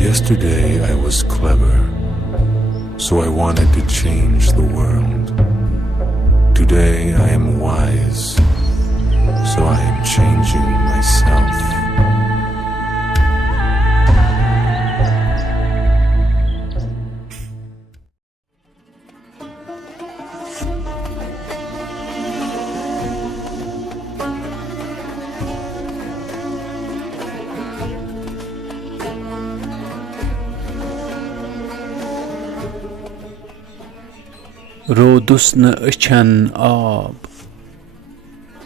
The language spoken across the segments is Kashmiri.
Yesterday I was clever, so I wanted to change the world. Today I am wise, so I am changing myself. Rodus न أچھن آب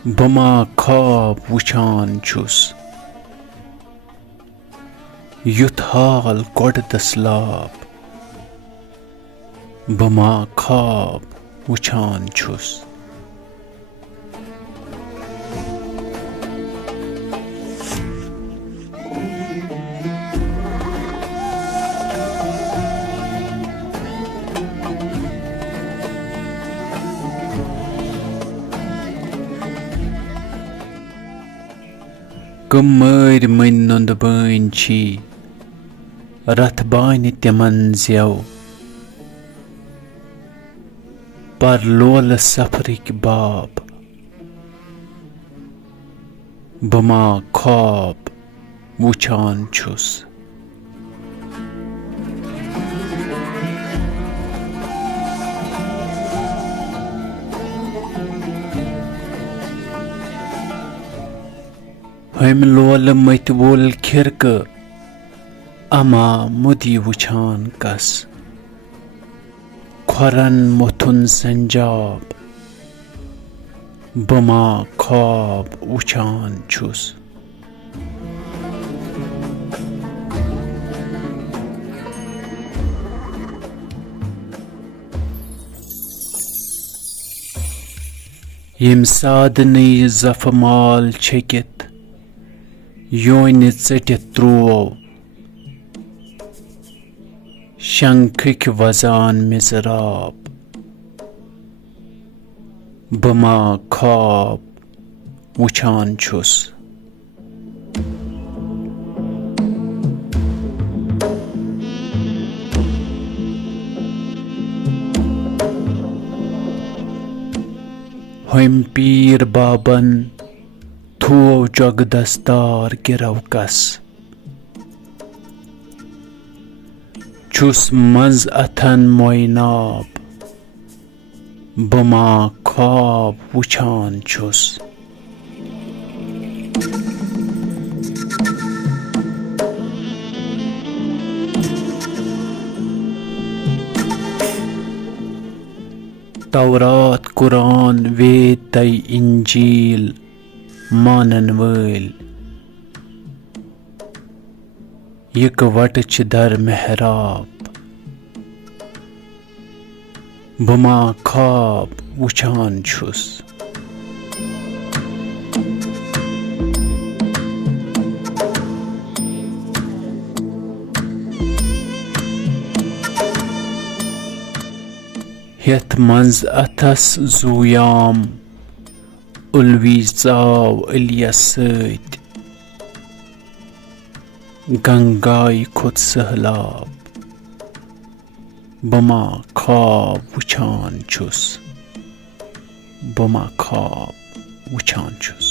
بہٕ ما خواب وٕچھان چھُس یُتھ حال گۄڈٕ دٔسلاب بہٕ ما خواب وٕچھان چھُس کٕم مٲرۍ مٔنٛدۍ نۄندٕ بٲنۍ چھی رتھ بانہِ تِمن زٮ۪و پر لولہٕ سفرٕکۍ باب بہٕ ما خواب وٕچھان چھُس ہُمہِ لولہٕ مٔتھۍ وول کھِرکہٕ اما مُدی وٕچھان کس کھۄرن موٚتھُن سنجاب بہٕ ما خواب وٕچھان چھُس ییٚمہِ سادٕ نہٕ زفہٕ مال چھٔکِتھ یونہِ ژٔٹِتھ تروو شنکھٕکۍ وزان مِزراب بہٕ ما خواب وٕچھان چھُس ہُمہِ پیٖر بابن تھوو جۄگہٕ دستار گِرو کس چھُس منٛز اتھن مۄیناب بہٕ ما خواب وٕچھان چھُس تورات قرآن وید تَے انجیل مانن وٲلۍ یِکوٹہٕ چھِ در محراب بہٕ ما خواب وٕچھان چھُس ہیٚتھ منٛز اتھس زوٗیام ulvi ژاو علیَس سۭتۍ گنگایہِ کھوٚت سہلاب بہٕ ما خواب وٕچھان چھُس بہٕ ما خواب وٕچھان چھُس